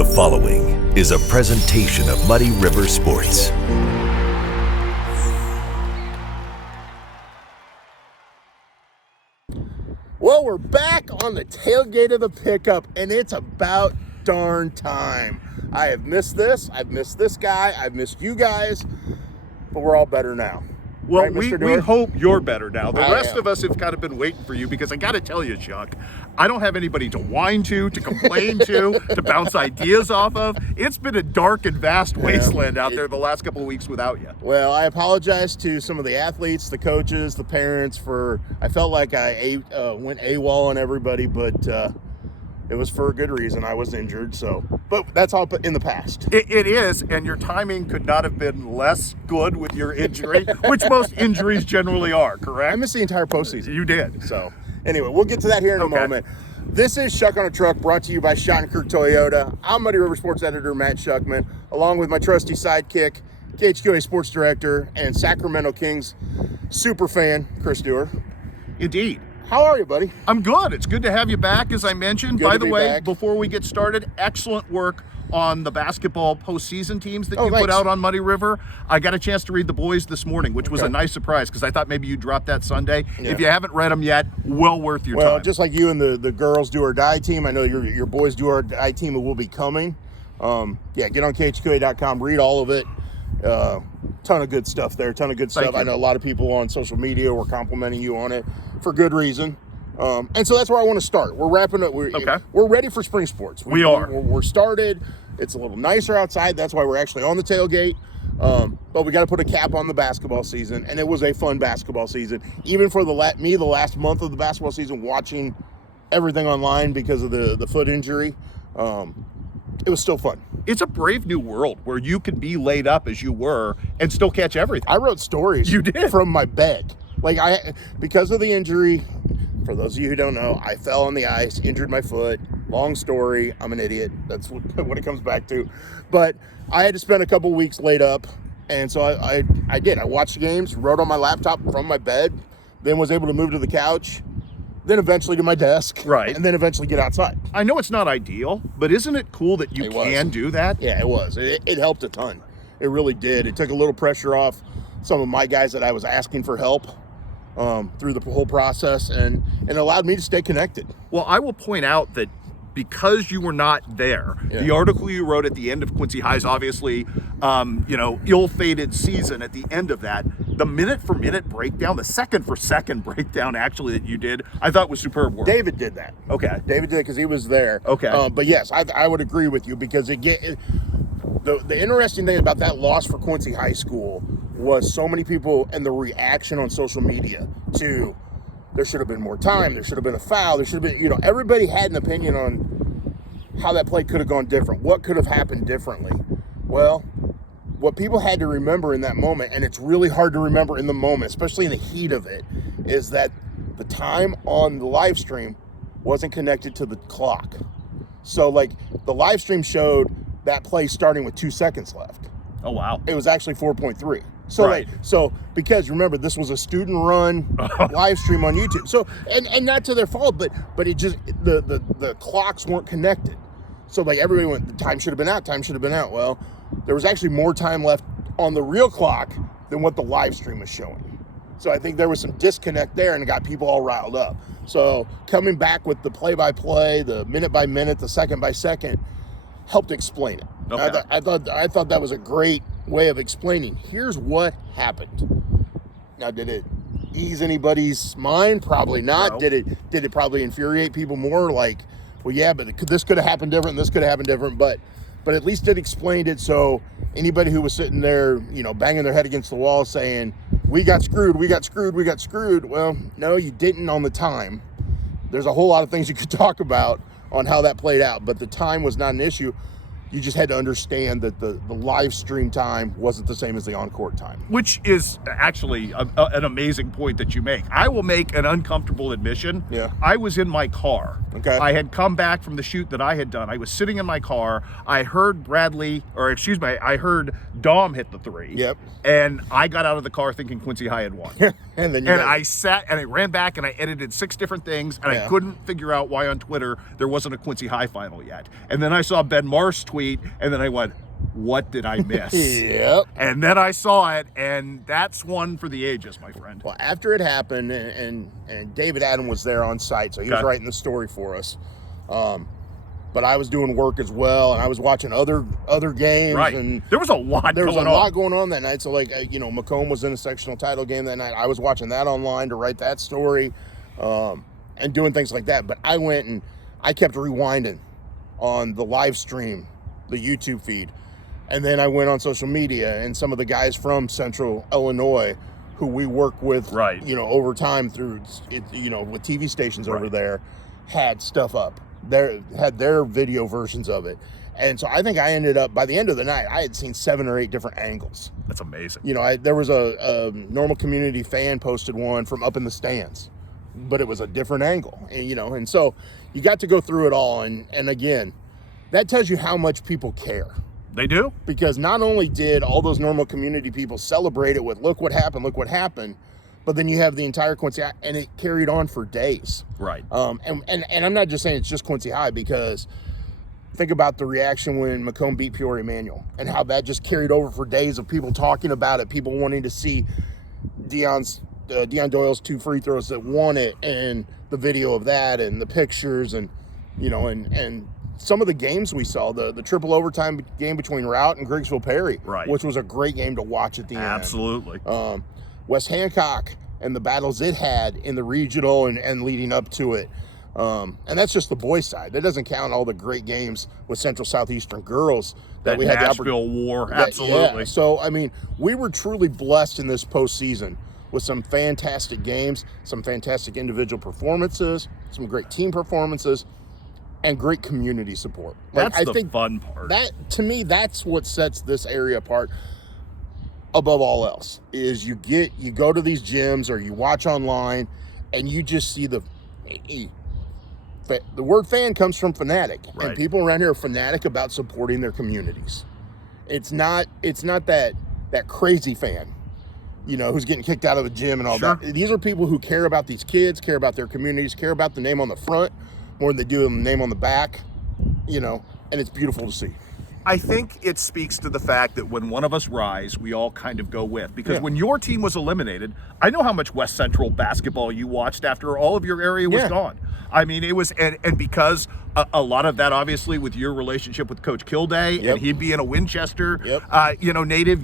The following is a presentation of Muddy River Sports. Well, we're back on the tailgate of the pickup, and it's about darn time. I have missed this. I've missed this guy. I've missed you guys, but we're all better now. Well, right, we Duerr? hope you're better now. The I rest am. of us have kind of been waiting for you because I got to tell you, Schuck, I don't have anybody to whine to complain to bounce ideas off of. It's been a dark and vast wasteland out there the last couple of weeks without you. Well, I apologize to some of the athletes, the coaches, the parents for, I felt like I went AWOL on everybody, but it was for a good reason. I was injured, but that's all in the past. It is, and your timing could not have been less good with your injury, which most injuries generally are, correct? I missed the entire postseason. You did. So, anyway, we'll get to that here in a moment. This is Schuck on a Truck, brought to you by Schuck Toyota. I'm Muddy River Sports Editor Matt Schuckman, along with my trusty sidekick, KHQA Sports Director, and Sacramento Kings super fan, Chris Duerr. Indeed. How are you, buddy? I'm good. It's good to have you back, as I mentioned. Good By to the be way, back. before we get started, excellent work on the basketball postseason teams that you thanks. put out on Muddy River. I got a chance to read the boys this morning, which was Okay. a nice surprise because I thought maybe you dropped that Sunday. Yeah. If you haven't read them yet, well worth your Well, time. just like you and the girls do or die team, I know your boys do or die team will be coming. Get on KHQA.com, read all of it. Ton of good stuff there, ton of good stuff. Thank you. I know a lot of people on social media were complimenting you on it for good reason. And so that's where I want to start. We're wrapping up. We're ready for spring sports. We are. We're started. It's a little nicer outside. That's why we're actually on the tailgate. But we got to put a cap on the basketball season, and it was a fun basketball season. Even for the last month of the basketball season, watching everything online because of the foot injury, it was still fun. It's a brave new world where you can be laid up as you were and still catch everything. I wrote stories. You did? From my bed. Because of the injury. For those of you who don't know, I fell on the ice, injured my foot. Long story. I'm an idiot. That's what it comes back to. But I had to spend a couple weeks laid up, and so I did. I watched the games, wrote on my laptop from my bed, then was able to move to the couch, then eventually to my desk, Right. and then eventually get outside. I know it's not ideal, but isn't it cool that you can do that? Yeah, it was. It helped a ton. It really did. It took a little pressure off some of my guys that I was asking for help through the whole process, and allowed me to stay connected. Well, I will point out that because you were not there, the article you wrote at the end of Quincy High's obviously, ill-fated season at the end of that, the minute-for-minute breakdown, the second-for-second breakdown actually that you did, I thought was superb work. David did that. Okay. David did it because he was there. Okay. But yes, I would agree with you because the interesting thing about that loss for Quincy High School was so many people and the reaction on social media to there should have been more time, there should have been a foul, there should have been, everybody had an opinion on how that play could have gone different, what could have happened differently. Well, what people had to remember in that moment, and it's really hard to remember in the moment, especially in the heat of it, is that the time on the live stream wasn't connected to the clock. So the live stream showed that play starting with 2 seconds left. Oh, wow. It was actually 4.3. So Right. Because remember, this was a student run live stream on YouTube. So and not to their fault, but it just the clocks weren't connected. So everybody went, the time should have been out. Well, there was actually more time left on the real clock than what the live stream was showing. So I think there was some disconnect there, and it got people all riled up. So coming back with the play-by-play, the minute-by-minute, the second-by-second, helped explain it. Okay. I thought that was a great way of explaining. Here's what happened. Now, did it ease anybody's mind? Probably not. No. Did it probably infuriate people more? But this could have happened different. This could have happened different. But at least it explained it. So anybody who was sitting there, banging their head against the wall, saying, "We got screwed. We got screwed. We got screwed." Well, no, you didn't on the time. There's a whole lot of things you could talk about on how that played out, but the time was not an issue. You just had to understand that the live stream time wasn't the same as the on-court time. Which is actually an amazing point that you make. I will make an uncomfortable admission. Yeah. I was in my car. Okay. I had come back from the shoot that I had done. I was sitting in my car. I heard I heard Dom hit the three. Yep. And I got out of the car thinking Quincy High had won. and then I sat and I ran back and I edited 6 different things, and I couldn't figure out why on Twitter there wasn't a Quincy High final yet. And then I saw Ben Marsh tweet, and then I went, what did I miss? Yep. And then I saw it, and that's one for the ages, my friend. Well, after it happened, and David Adam was there on site, so he was writing the story for us. But I was doing work as well, and I was watching other games. Right. And there was a lot going on that night. So, like, Macomb was in a sectional title game that night. I was watching that online to write that story, and doing things like that. But I went and I kept rewinding on the live stream, the YouTube feed. And then I went on social media, and some of the guys from Central Illinois who we work with, over time through, with TV stations over there, had stuff up. Had their video versions of it. And so I think I ended up, by the end of the night, I had seen 7 or 8 different angles. That's amazing. There was a normal community fan posted one from up in the stands, but it was a different angle. And so you got to go through it all. And again, that tells you how much people care. They do? Because not only did all those normal community people celebrate it with, look what happened, but then you have the entire Quincy High, and it carried on for days. Right. And I'm not just saying it's just Quincy High, because think about the reaction when Macomb beat Peoria Manual and how that just carried over for days of people talking about it, people wanting to see Deon Doyle's 2 free throws that won it, and the video of that and the pictures and some of the games we saw, the triple overtime game between Route and Griggsville Perry, which was a great game to watch at the end. Absolutely. West Hancock and the battles it had in the regional and leading up to it. And that's just the boys' side. That doesn't count all the great games with Central Southeastern girls that we had. Nashville War, absolutely. Yeah. So, we were truly blessed in this postseason with some fantastic games, some fantastic individual performances, some great team performances, and great community support. I think fun part. That, to me, that's what sets this area apart above all else, is you go to these gyms or you watch online and you just see the word fan comes from fanatic, and people around here are fanatic about supporting their communities. It's not that crazy fan, who's getting kicked out of the gym and all that. These are people who care about these kids, care about their communities, care about the name on the front more than they do the name on the back, and it's beautiful to see. I think it speaks to the fact that when one of us rise, we all kind of go with. Because when your team was eliminated, I know how much West Central basketball you watched after all of your area was gone. It was, and because a lot of that, obviously, with your relationship with Coach Kilday, and he being a Winchester, native,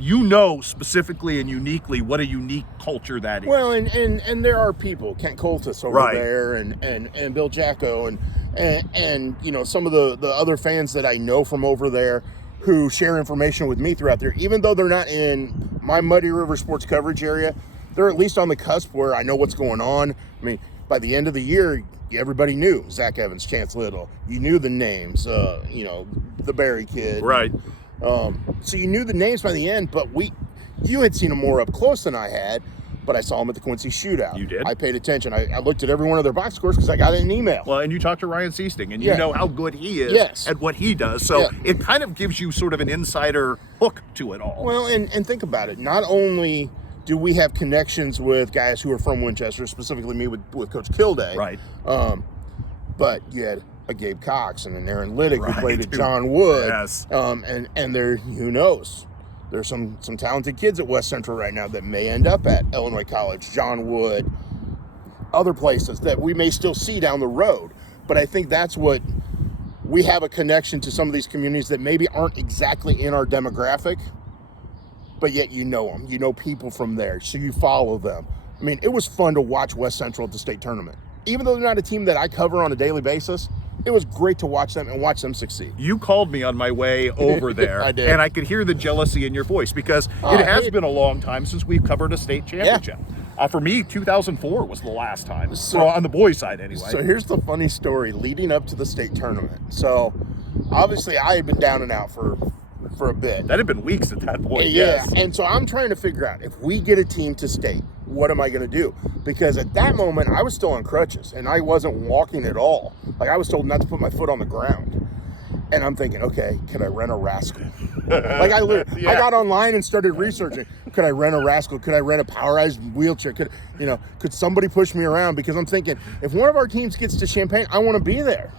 specifically and uniquely what a unique culture that is. Well, and there are people, Kent Coltis over there, and Bill Jacko, and some of the other fans that I know from over there who share information with me throughout there, even though they're not in my Muddy River sports coverage area, they're at least on the cusp where I know what's going on. By the end of the year, everybody knew Zach Evans, Chance Little. You knew the names, the Barry kid. Right. So you knew the names by the end, but you had seen them more up close than I had, but I saw them at the Quincy Shootout. You did? I paid attention. I looked at every one of their box scores because I got it in an email. Well, and you talked to Ryan Seasting, and you know how good he is at what he does. So it kind of gives you sort of an insider hook to it all. Well, and think about it. Not only do we have connections with guys who are from Winchester, specifically me with Coach Kilday. Right. But you had a Gabe Cox and an Aaron Liddick who played at John Wood. Yes. And there, who knows? There's some talented kids at West Central right now that may end up at Illinois College, John Wood, other places that we may still see down the road. But I think that's what we have, a connection to some of these communities that maybe aren't exactly in our demographic, but yet you know them. You know people from there, so you follow them. It was fun to watch West Central at the state tournament. Even though they're not a team that I cover on a daily basis, it was great to watch them and watch them succeed. You called me on my way over there. I did. And I could hear the jealousy in your voice, because it has been a long time since we've covered a state championship. For me, 2004 was the last time, on the boys' side anyway. So here's the funny story leading up to the state tournament. So obviously I had been down and out for a bit. That had been weeks at that point. Yeah, Yes. and so I'm trying to figure out, if we get a team to state, what am I going to do? Because at that moment, I was still on crutches, and I wasn't walking at all. Like, I was told not to put my foot on the ground. And I'm thinking, okay, could I rent a Rascal? Like, I got online and started researching. Could I rent a Rascal? Could I rent a powerized wheelchair? Could somebody push me around? Because I'm thinking, if one of our teams gets to Champaign, I want to be there.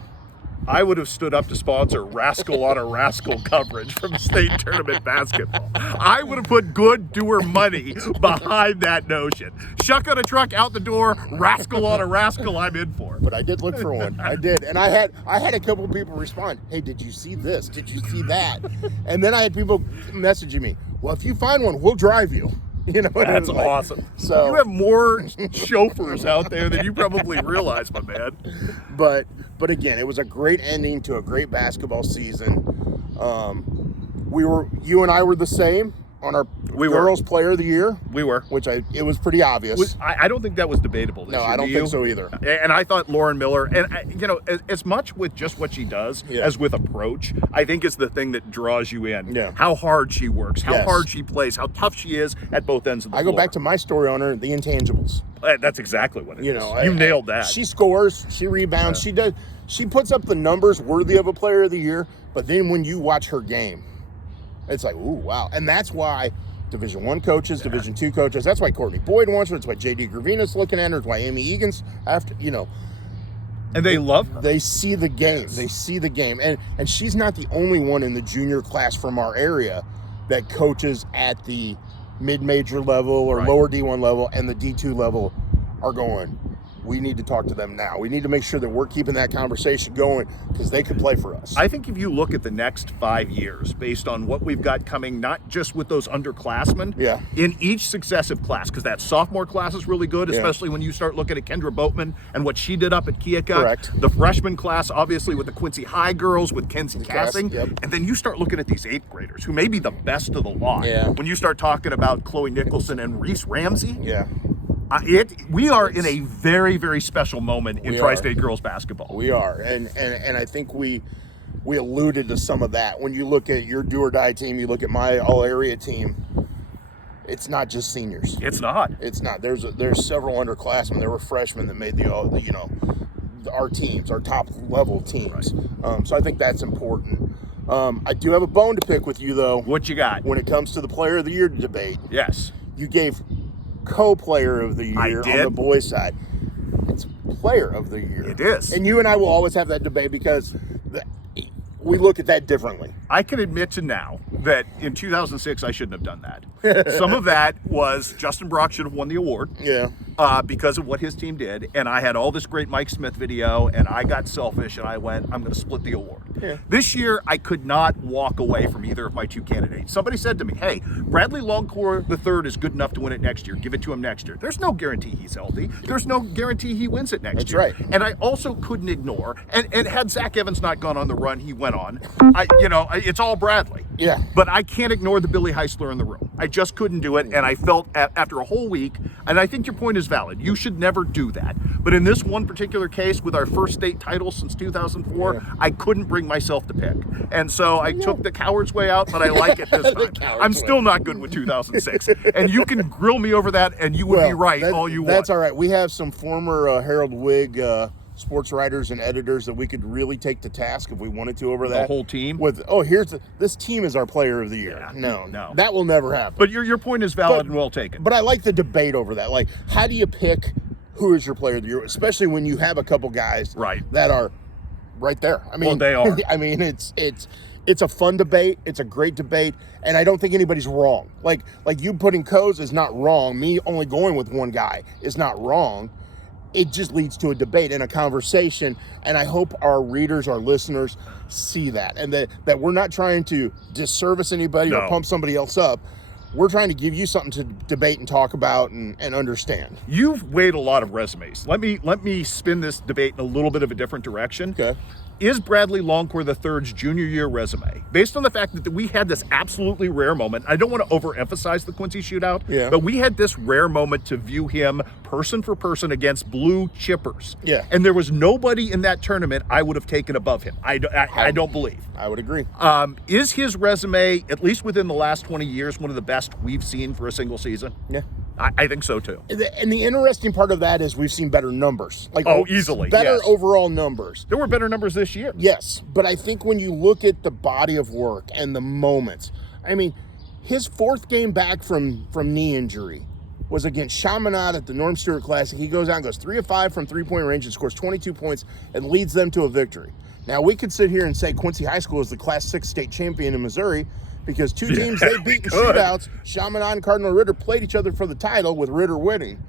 I would have stood up to sponsor Rascal on a Rascal coverage from state tournament basketball. I would have put good Duerr money behind that notion. Schuck on a truck out the door, Rascal on a Rascal, I'm in for. But I did look for one. I did. And I had a couple of people respond, hey, did you see this? Did you see that? And then I had people messaging me, well, if you find one, we'll drive you. You know, that's awesome. So you have more chauffeurs out there than you probably realize, my man. But again, it was a great ending to a great basketball season. You and I were the same on our girls player of the year. We were. It was pretty obvious. I don't think that was debatable this year. No, I don't think so either. And I thought Lauren Miller, and as much with just what she does as with approach, I think is the thing that draws you in. Yeah. How hard she works, how hard she plays, how tough she is at both ends of the floor. I go back to my story on her, the intangibles. That's exactly what it is. You nailed that. She scores, she rebounds, she puts up the numbers worthy of a player of the year, but then when you watch her game, it's like, ooh, wow. And that's why Division I coaches, Division II coaches, that's why Courtney Boyd wants her, that's why J.D. Gravina's looking at her, that's why Amy Egan's after, And they love her. They see the game. Yes. They see the game. And she's not the only one in the junior class from our area that coaches at the mid-major level or lower D1 level, and the D2 level are going, we need to talk to them now. We need to make sure that we're keeping that conversation going, because they could play for us. I think if you look at the next 5 years, based on what we've got coming, not just with those underclassmen, in each successive class, because that sophomore class is really good, especially when you start looking at Kendra Boatman and what she did up at Keokuk. Correct. The freshman class, obviously, with the Quincy High girls, with Kenzie Cassing. And then you start looking at these 8th graders, who may be the best of the lot. When you start talking about Chloe Nicholson and Reese Ramsey. We are in a very, very special moment in Tri-State girls basketball. We are, and I think we alluded to some of that. When you look at your do or die team, you look at my all-area team, it's not just seniors. It's not. It's not. There's several underclassmen. There were freshmen that made our teams, our top level teams. So I think that's important. I do have a bone to pick with you, though. What you got? When it comes to the player of the year debate. Yes. You gave co-player of the year on the boys' side. It's player of the year. It is. And you and I will always have that debate, because we look at that differently. I can admit to now that in 2006, I shouldn't have done that. Some of that was Justin Brock should have won the award. Because of what his team did. And I had all this great Mike Smith video, and I got selfish, and I went, I'm going to split the award. This year, I could not walk away from either of my two candidates. Somebody said to me, hey, Bradley Longcore III is good enough to win it next year. Give it to him next year. There's no guarantee he's healthy. There's no guarantee he wins it next year. That's right. And I also couldn't ignore, and had Zach Evans not gone on the run he went on, it's all Bradley. But I can't ignore the Billy Heisler in the room. I just couldn't do it, and I felt after a whole week, and I think your point is valid. You should never do that. But in this one particular case, with our first state title since 2004, I couldn't bring myself to pick. And so I took the coward's way out, but I like it this time. I'm still not good with 2006. And you can grill me over that, and you would be right all you want. That's all right. We have some former Herald Whig sports writers and editors that we could really take to task if we wanted to over that. The whole team? This team is our player of the year. No. That will never happen. But your point is valid and well taken. But I like the debate over that. Like, how do you pick who is your player of the year, especially when you have a couple guys that are right there? I mean, they are. I mean, it's a fun debate. It's a great debate, and I don't think anybody's wrong. Like you putting Coase is not wrong. Me only going with one guy is not wrong. It just leads to a debate and a conversation, and I hope our readers, our listeners, see that, and that we're not trying to disservice anybody or pump somebody else up. We're trying to give you something to debate and talk about and understand. You've weighed a lot of resumes. Let me spin this debate in a little bit of a different direction. Okay. is Bradley Longcore III's junior year resume, based on the fact that we had this absolutely rare moment. I don't want to overemphasize the Quincy shootout, but we had this rare moment to view him person for person against blue chippers. Yeah. And there was nobody in that tournament I would have taken above him. I don't believe. I would agree. Is his resume, at least within the last 20 years, one of the best we've seen for a single season? Yeah. I think so too. And the interesting part of that is we've seen better numbers. Easily. Better yes. overall numbers. There were better numbers this year. Yes, but I think when you look at the body of work and the moments, I mean, his fourth game back from knee injury was against Chaminade at the Norm Stewart Classic. He goes out and goes 3 of 5 from three-point range and scores 22 points and leads them to a victory. Now, we could sit here and say Quincy High School is the Class 6 state champion in Missouri because two teams they beat in shootouts, Chaminade and Cardinal Ritter, played each other for the title with Ritter winning.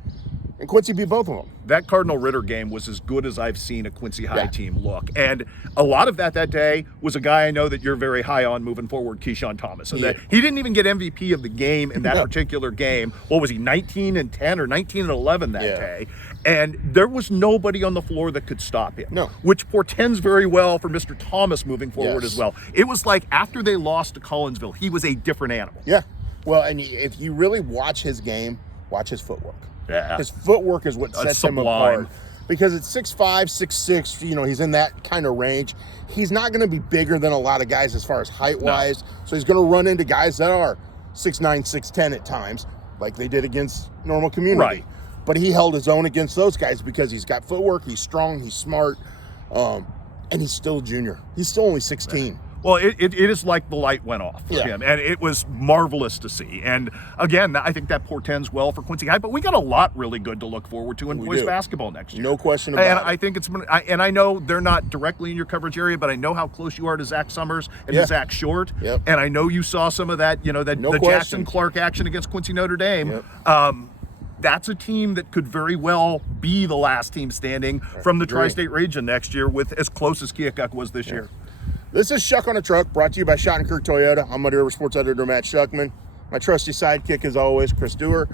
And Quincy beat both of them. That Cardinal Ritter game was as good as I've seen a Quincy High team look. And a lot of that day was a guy I know that you're very high on moving forward, Keyshawn Thomas. And that he didn't even get MVP of the game in that particular game. What was he, 19 and 10 or 19 and 11 that day? And there was nobody on the floor that could stop him. No. Which portends very well for Mr. Thomas moving forward as well. It was like after they lost to Collinsville, he was a different animal. Yeah. Well, and if you really watch his game, watch his footwork. Yeah. His footwork is what sets him apart. Because at 6'5", 6'6", he's in that kind of range. He's not going to be bigger than a lot of guys as far as height-wise. No. So he's going to run into guys that are 6'9", 6'10" at times, like they did against Normal Community. Right. But he held his own against those guys because he's got footwork, he's strong, he's smart, and he's still a junior. He's still only 16. Well, it is like the light went off for him, and it was marvelous to see. And again, I think that portends well for Quincy High. But we got a lot really good to look forward to in boys basketball next year. No question about it. And I think and I know they're not directly in your coverage area, but I know how close you are to Zach Summers and to Zach Short. Yep. And I know you saw some of that, the Jackson Clark action against Quincy Notre Dame. Yep. That's a team that could very well be the last team standing from the tri-state region next year, with as close as Keokuk was this year. This is Schuck on a Truck, brought to you by Schottenkirk Toyota. I'm Muddy River Sports Editor Matt Schuckman. My trusty sidekick, as always, Chris Duerr.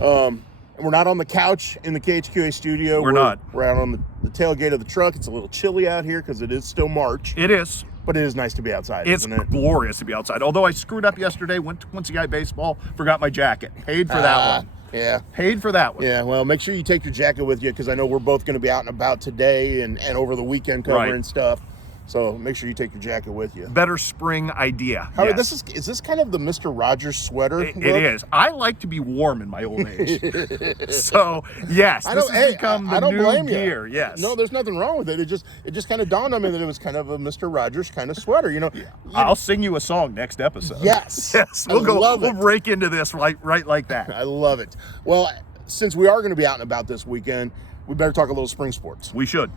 We're not on the couch in the KHQA studio. We're not. We're out on the tailgate of the truck. It's a little chilly out here because it is still March. It is. But it is nice to be outside, It's isn't it? glorious to be outside. Although I screwed up yesterday, went to Quincy High baseball, forgot my jacket. Paid for that one. Yeah. Paid for that one. Yeah, well, make sure you take your jacket with you because I know we're both going to be out and about today and over the weekend covering stuff. So make sure you take your jacket with you. Better spring idea. Howard, is this kind of the Mr. Rogers sweater? It is. I like to be warm in my old age. So yes, this has become the new gear. Yes. No, there's nothing wrong with it. It just kind of dawned on me that it was kind of a Mr. Rogers kind of sweater. I'll sing you a song next episode. Yes. Yes. We'll break into this right like that. I love it. Well, since we are going to be out and about this weekend, we better talk a little spring sports. We should.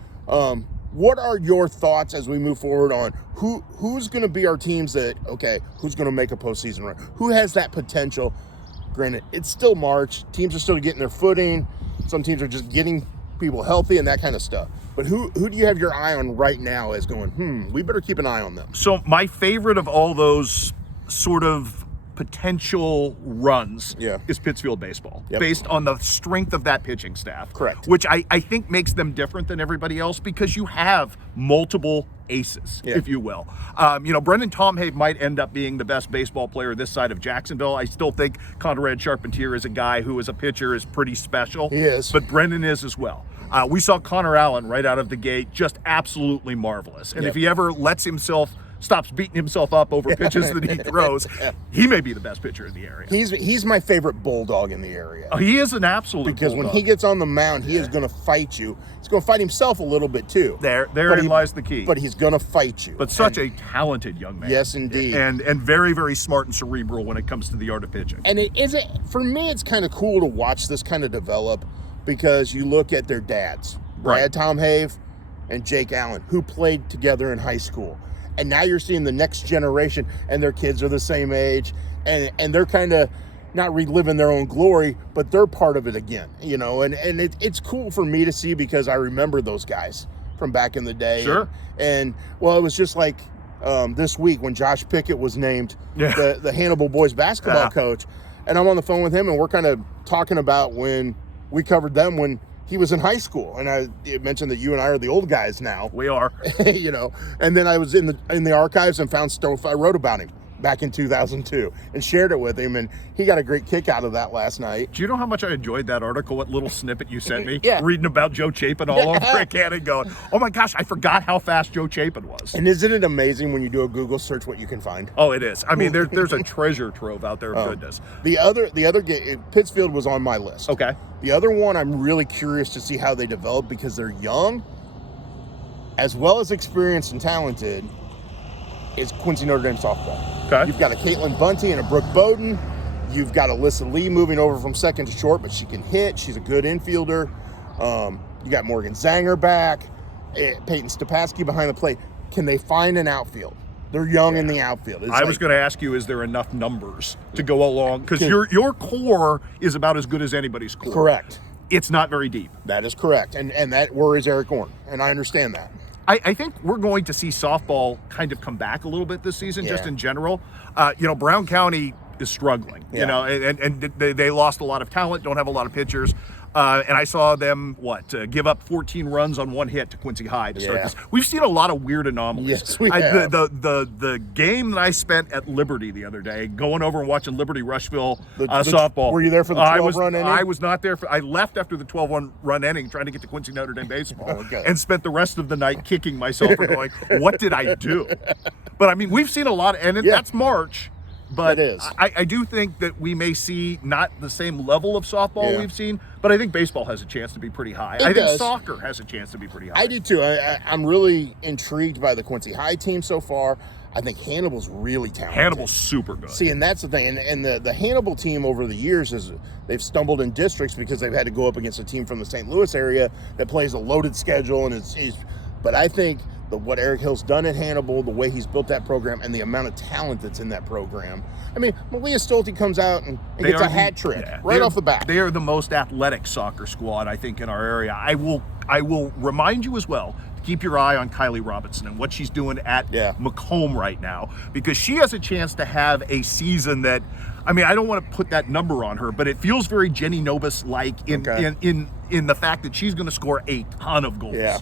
What are your thoughts as we move forward on who's going to be our teams who's going to make a postseason run? Who has that potential? Granted, it's still March. Teams are still getting their footing. Some teams are just getting people healthy and that kind of stuff. But who do you have your eye on right now as going, we better keep an eye on them? So my favorite of all those sort of potential runs is Pittsfield baseball, based on the strength of that pitching staff. Correct. Which I think makes them different than everybody else because you have multiple aces, if you will. Brendan Tomhave might end up being the best baseball player this side of Jacksonville. I still think Conrad Charpentier is a guy who, as a pitcher, is pretty special. He is. But Brendan is as well. We saw Connor Allen right out of the gate, just absolutely marvelous. And if he ever stops beating himself up over pitches that he throws, he may be the best pitcher in the area. He's my favorite bulldog in the area. Oh, he is an absolute because bulldog. When he gets on the mound, he is going to fight you. He's going to fight himself a little bit too. Therein lies the key. But he's going to fight you. But such a talented young man. Yes, indeed. And very, very smart and cerebral when it comes to the art of pitching. And for me, it's kind of cool to watch this kind of develop because you look at their dads, Brad Tomhave and Jake Allen, who played together in high school. And now you're seeing the next generation, and their kids are the same age, and they're kind of not reliving their own glory, but they're part of it again, and it's cool for me to see because I remember those guys from back in the day. Sure. And it was just like this week when Josh Pickett was named the Hannibal boys basketball coach, and I'm on the phone with him, and we're kind of talking about when we covered them when he was in high school, and I mentioned that you and I are the old guys now. We are. You know, and then I was in the archives and found stuff I wrote about him back in 2002 and shared it with him, and he got a great kick out of that last night. Do you know how much I enjoyed that article, what little snippet you sent me? Yeah. Reading about Joe Chapin all over again and going, oh my gosh, I forgot how fast Joe Chapin was. And isn't it amazing when you do a Google search what you can find? Oh, it is. I mean, there's a treasure trove out there of goodness. The other game, Pittsfield was on my list. Okay. The other one, I'm really curious to see how they develop because they're young, as well as experienced and talented, is Quincy Notre Dame softball. Okay. You've got a Caitlin Bunty and a Brooke Bowden. You've got Alyssa Lee moving over from second to short, but she can hit. She's a good infielder. You got Morgan Zanger back. Peyton Stepasky behind the plate. Can they find an outfield? They're young in the outfield. I was going to ask you, is there enough numbers to go along? Because your core is about as good as anybody's core. Correct. It's not very deep. That is correct. And that worries Eric Orn, and I understand that. I think we're going to see softball kind of come back a little bit this season, just in general. Brown County is struggling, and they lost a lot of talent, don't have a lot of pitchers. And I saw them, give up 14 runs on one hit to Quincy High to start this. We've seen a lot of weird anomalies. Yes, we have. The game that I spent at Liberty the other day, going over and watching Liberty Rushville softball. Were you there for the 12-run inning? I was not there. I left after the 12-run inning trying to get to Quincy Notre Dame baseball and spent the rest of the night kicking myself for going, what did I do? But, I mean, we've seen a lot, that's March. But I do think that we may see not the same level of softball we've seen, but I think baseball has a chance to be pretty high. I think soccer has a chance to be pretty high. I do too. I'm really intrigued by the Quincy High team so far. I think Hannibal's really talented. Hannibal's super good. See, and that's the thing. And the Hannibal team over the years they've stumbled in districts because they've had to go up against a team from the St. Louis area that plays a loaded schedule. But I think what Eric Hill's done at Hannibal, the way he's built that program, and the amount of talent that's in that program. I mean, Malia Stolte comes out and gets a hat trick right off the bat. They are the most athletic soccer squad, I think, in our area. I will remind you as well to keep your eye on Kylie Robinson and what she's doing at Macomb right now, because she has a chance to have a season that, I mean, I don't want to put that number on her, but it feels very Jenny Nobis-like in the fact that she's going to score a ton of goals. Yeah.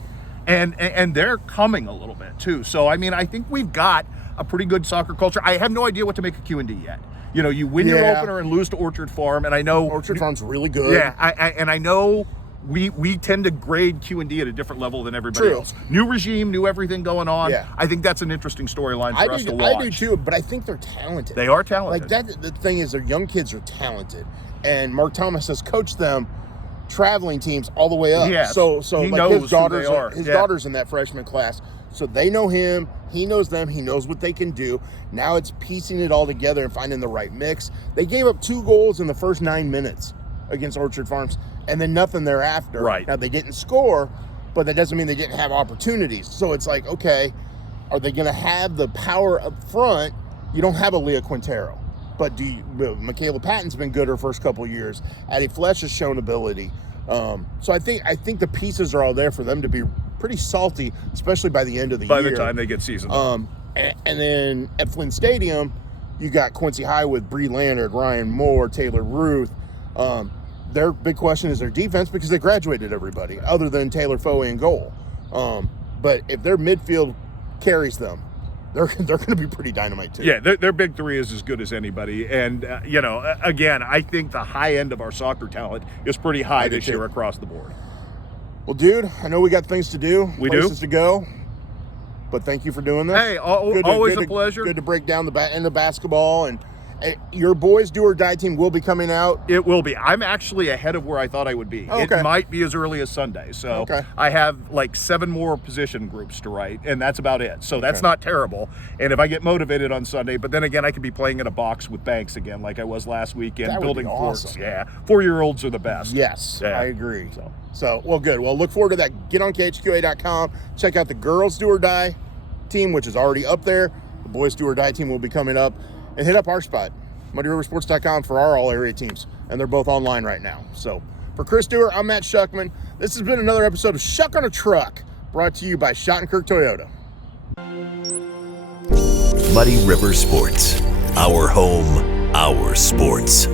And they're coming a little bit too. So, I mean, I think we've got a pretty good soccer culture. I have no idea what to make of Q&D yet. You know, you win your opener and lose to Orchard Farm, and I know Orchard Farm's really good. Yeah, I know we tend to grade Q&D at a different level than everybody else. New regime, new everything going on. Yeah. I think that's an interesting storyline for us to watch. I do too, but I think they're talented. They are talented. Like that. The thing is, their young kids are talented, and Mark Thomas has coached them traveling teams all the way up. Yes. So he like knows his daughters who they are. His daughters in that freshman class. So they know him, he knows them, he knows what they can do. Now it's piecing it all together and finding the right mix. They gave up 2 goals in the first 9 minutes against Orchard Farms and then nothing thereafter. Right. Now they didn't score, but that doesn't mean they didn't have opportunities. So it's like, okay, are they going to have the power up front? You don't have a Leah Quintero. But Michaela Patton's been good her first couple of years. Addie Flesh has shown ability. So I think the pieces are all there for them to be pretty salty, especially by the end of the year. By the time they get seasoned. And then at Flynn Stadium, you got Quincy High with Bree Leonard, Ryan Moore, Taylor Ruth. Their big question is their defense because they graduated everybody other than Taylor Foey in goal. But if their midfield carries them, they're going to be pretty dynamite too. Yeah, their big three is as good as anybody. And, again, I think the high end of our soccer talent is pretty high this year across the board. Well, dude, I know we got things to do, places to go, but thank you for doing this. Hey, always a pleasure. Good to break down the end of basketball. And your boys' Do or Die team will be coming out. It will be. I'm actually ahead of where I thought I would be. Okay. It might be as early as Sunday. So I have like 7 more position groups to write, and that's about it. So that's not terrible. And if I get motivated on Sunday, but then again, I could be playing in a box with Banks again, like I was last weekend, that building would be forts. awesome. Yeah, 4-year-olds are the best. Yes, I agree. So, well, good. Well, look forward to that. Get on KHQA.com. Check out the girls' Do or Die team, which is already up there. The boys' Do or Die team will be coming up. And hit up our spot, MuddyRiverSports.com, for our all-area teams. And they're both online right now. So, for Chris Duerr, I'm Matt Schuckman. This has been another episode of Schuck on a Truck, brought to you by Schottenkirk Toyota. Muddy River Sports. Our home, our sports.